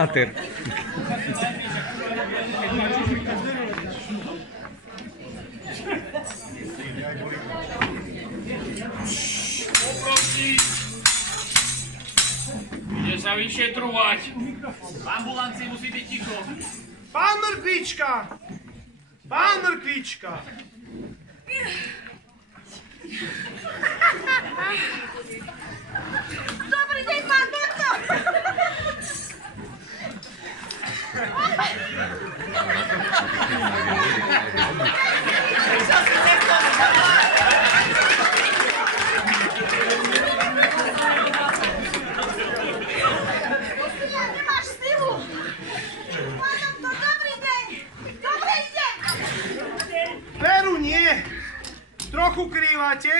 amatér. Ide sa vyšetrovať. V ambulancii musí byť ticho. Pán Mrkvička! Pán Mrkvička! Dobrý deň, pán doktor! Nemáš silu! Pán doktor, dobrý deň! Dobre idem! Veru nie! Trochu krývate.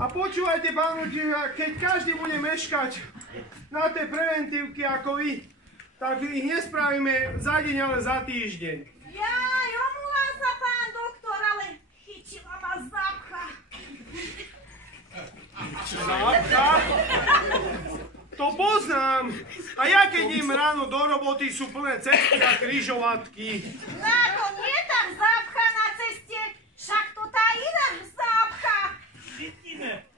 A počúvajte, pán Mrkvička, keď každý bude meškať na tie preventívky ako vy, tak ich nespravíme za deň, ale za týždeň. Jaj, omúvam sa, pán doktor, ale chytila ma zápcha. Zápcha? To poznám. A ja keď idem ráno do roboty, sú plné cesty a križovatky. Na to nie tam zápcha na ceste, však to tá iná zápcha.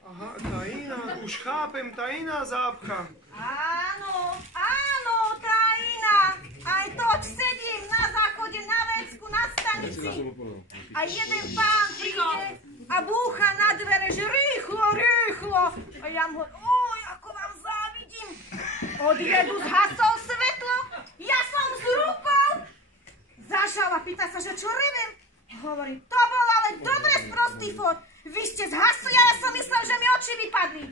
Aha, tá iná, už chápem, tá iná zápcha. Áno, áno, tá iná. Aj toť sedím na záchode na vecku na stanici. A jeden pán príde a búcha na dvere, že rýchlo, rýchlo. A ja mu hovorím, oj, ako vám závidím. Odjedu, zhasol svetlo, ja som s rukou. Zašal a pýta sa, že čo revem. Hovorím, to bol ale dobre sprostý fot. Vy ste zhasli a ja som myslel, že mi oči vypadli.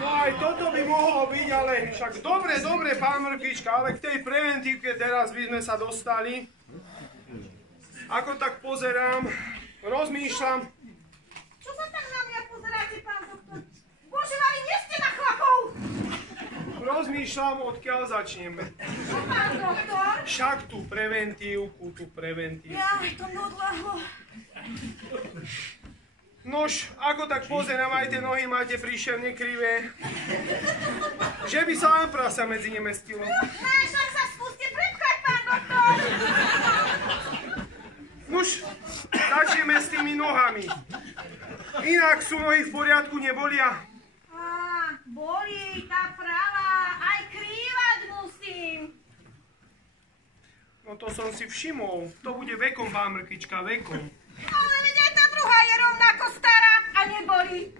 No aj toto by mohlo byť, ale však dobre, pán Mrkvička, ale k tej preventívke teraz by sme sa dostali. Ako tak pozerám, rozmýšľam. Čo sa tak na mňa pozeráte, pán doktor? Bože, ale nie ste na chlapov! Rozmýšľam, odkiaľ začneme. Čo, pán doktor? Však tú preventívku. Jaj, to mi odľahlo. Nož, ako tak pozerám, aj tie nohy máte príšerne krivé. Že by sa len prasa medzi ne mestilo. Však sa skúste prepchať, pán doktor. Nož, začneme s tými nohami. Inak sú nohy v poriadku, nebolia. Á, bolí tá pravá, aj krývať musím. No to som si všimol. To bude vekom, pán Mrkvička, vekom. Ale veď aj tá druhá je rovnako stará a nebolí.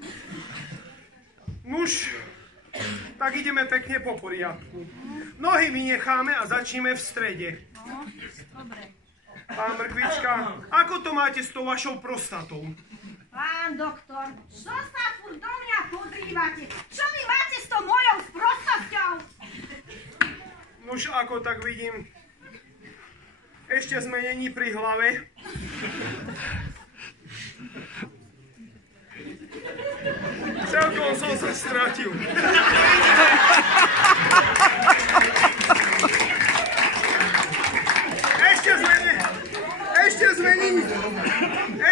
Nuž, tak ideme pekne po poriadku. Nohy vynecháme a začneme v strede. No, dobre. Pán Mrkvička, ako to máte s tou vašou prostatou? Pán doktor, čo sa furt do mňa podrývate? Čo vy máte s tou mojou sprostosťou? Nuž, ako tak vidím, ešte sme není pri hlave. Celkom som sa stratil.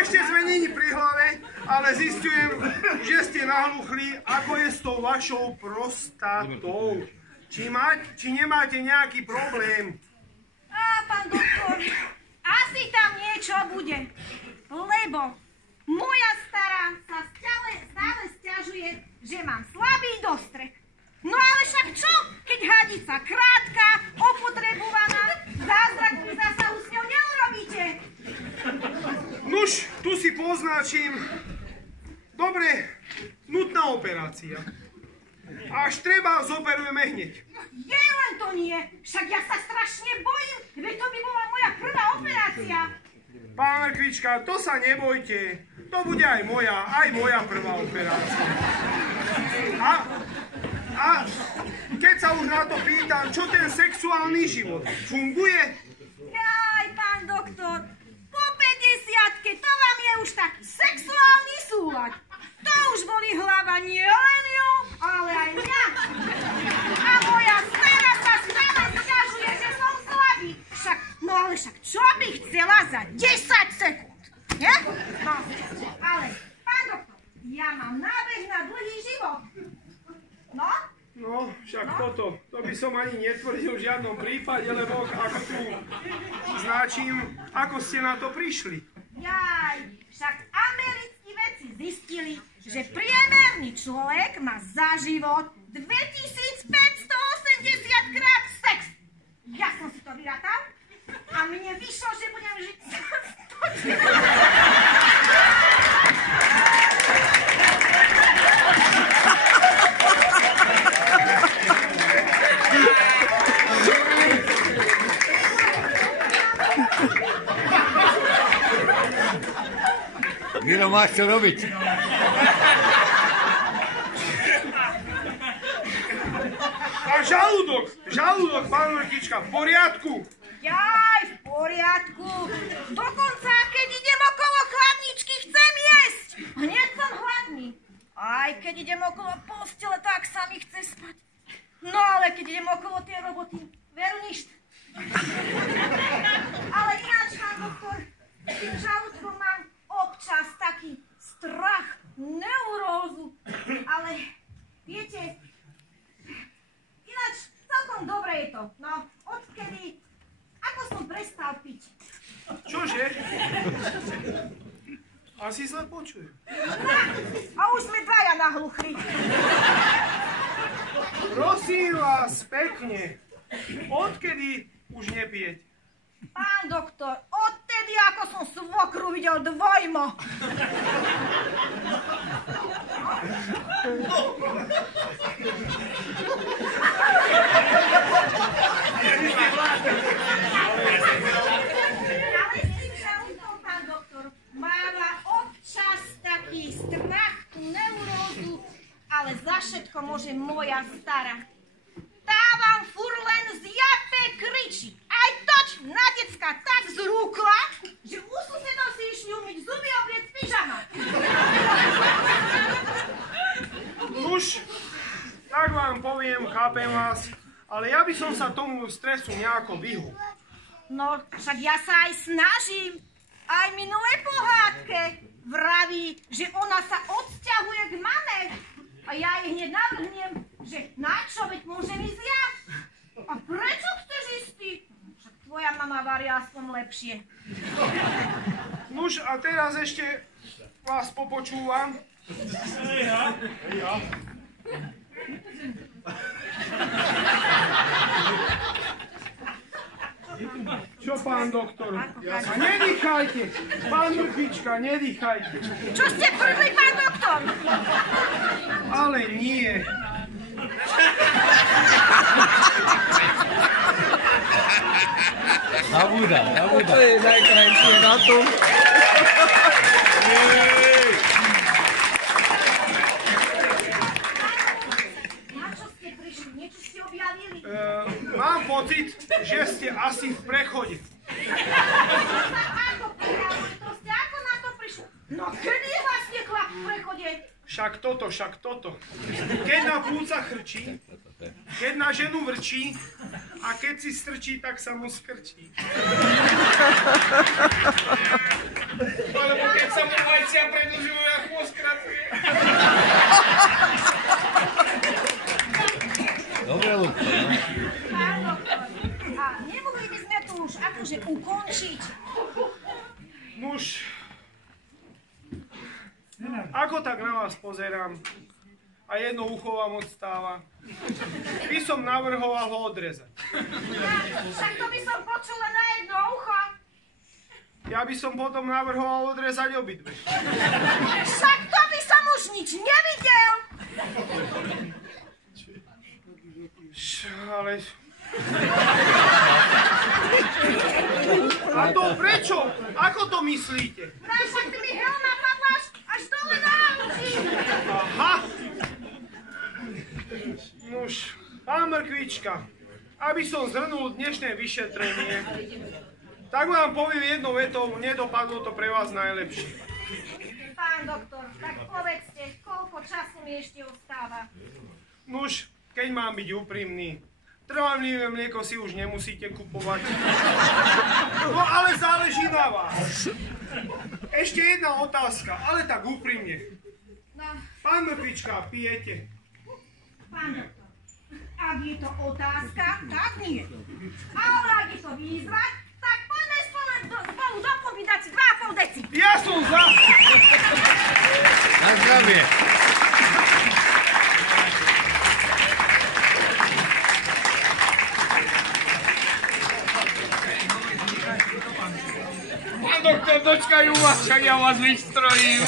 Ešte sme není pri hlave, ale zistujem, že ste nahluchli, ako je s tou vašou prostatou. Či nemáte nejaký problém? Pán doktor, asi tam niečo bude, lebo moja stará sa stále sťažuje, že mám slabý dostreh. No ale však čo, keď hadica krátka, opotrebovaná, zázraku zásahu s ňou neurobíte. Nuž, tu si poznačím. Dobre, nutná operácia. Až treba, zoperujeme hneď. Je len to nie, však ja sa strašne bojím, veď to by bola moja prvá operácia. Pán Mrkvička, to sa nebojte. To bude aj moja prvá operácia. A keď sa už na to pýtam, čo ten sexuálny život? Funguje? Jaj, pán doktor, po 50-ke to vám je už tak sexuálny súlad. To už boli hlava nie len ju, ale aj mňa. A moja dcera sa stále sťažuje, že som slabý. No ale však čo by chcela za 10 sekúnd? Nie? No, ale pán doktor, ja mám nábeh na dlhý život. No? No, však toto, to by som ani netvrdil v žiadnom prípade, lebo ako tu značím, ako ste na to prišli. Jaj, však americkí vedci zistili, že priemerný človek má za život 2580 krát sex. Ja som si to vyrátal a mne vyšlo, že budem žiť 100. Miro, máš čo robiť? A žalúdok, pán Vrtička, v poriadku? Jaj, v poriadku. Dokonca, keď idem okolo chladničky, chcem jesť. Hneď som hladný. Aj keď idem okolo postele, tak sa mi chce spať. No ale keď idem okolo tej roboty, veru ništa. Ale ináč, pán doktor, tým žalúdkom mám občas taký strach, neurózu. Ale viete, ináč celkom dobre je to. No, odkedy, ako som prestal piť. Čože? Asi zle počujem. A už sme dvaja nahluchli. Prosím vás, pekne, odkedy už nepijete? Pán doktor, odtedy, ako som svokru videl dvojmo. Ale s tým žalúdkom, pán doktor, máva občas taký strach, neurózu, ale za všetko môže moja stará. Tá vám fur len zjape kričí. Aj toč na decka tak zrúkla, že u susedov si išli umyť zuby a obliec pyžama. Nuž, tak vám poviem, chápem vás, ale ja by som sa tomu stresu nejako vyhol. No, však ja sa aj snažím. Aj minulé pohádke vraví, že ona sa odsťahuje k mame. A ja jej hneď navrhnem, že na čo, veď môžem ísť ja. A prečo chceš ísť ty? Však tvoja mama varia aspoň lepšie. Nuž, a teraz ešte vás popočúvam. Čo, pán doktor? A nedýchajte! Pán Vrtička, nedýchajte! Čo ste tvrdli, pán doktor? Ale nie. Nabúda. To je najkrajšie na tom. Na čo ste prišli? Niečo ste objavili? Mám pocit, že ste asi v prechode. Ako prejavili? To ste ako na to prišli? No kedy je vlastne chlap v prechode? Však toto. Keď na púca chrčí, keď na ženu vrčí a keď si strčí, tak sa mu skrčí. Alebo keď sa mu vajcia predlžujú, a chvost kracuje. Dobre, Ľubko, no. Pán doktor, a nemohli by sme tu už akože ukončiť? Nuž, ako tak na vás pozerám a jedno ucho vám odstáva, by som navrhoval ho odrezať. Však to by som počul len na jedno ucho. Ja by som potom navrhoval odrezať obidve. Však to by som už nič nevidel. Ale... A to prečo? Ako to myslíte? No však ty mi helma padláš až dole na oči. Aha! Nuž, pán Mrkvička, aby som zhrnul dnešné vyšetrenie, tak vám poviem jednou vetou, nedopadlo to pre vás najlepšie. Pán doktor, tak povedzte, koľko času mi ešte ostáva? Nuž, keď mám byť úprimný, trvanlivé mlieko si už nemusíte kupovať. No ale záleží na vás. Ešte jedna otázka, ale tak úprimne. No, Pán Mrkvička, pijete? pán doktor, ak je to otázka, tak nie. Ale ak je to výzva, tak poďme spolu dopovídať 2,5 deci. Ja som za. Na zdravie. Pán doktor, dočkajú vás, však ja vás vystrojím.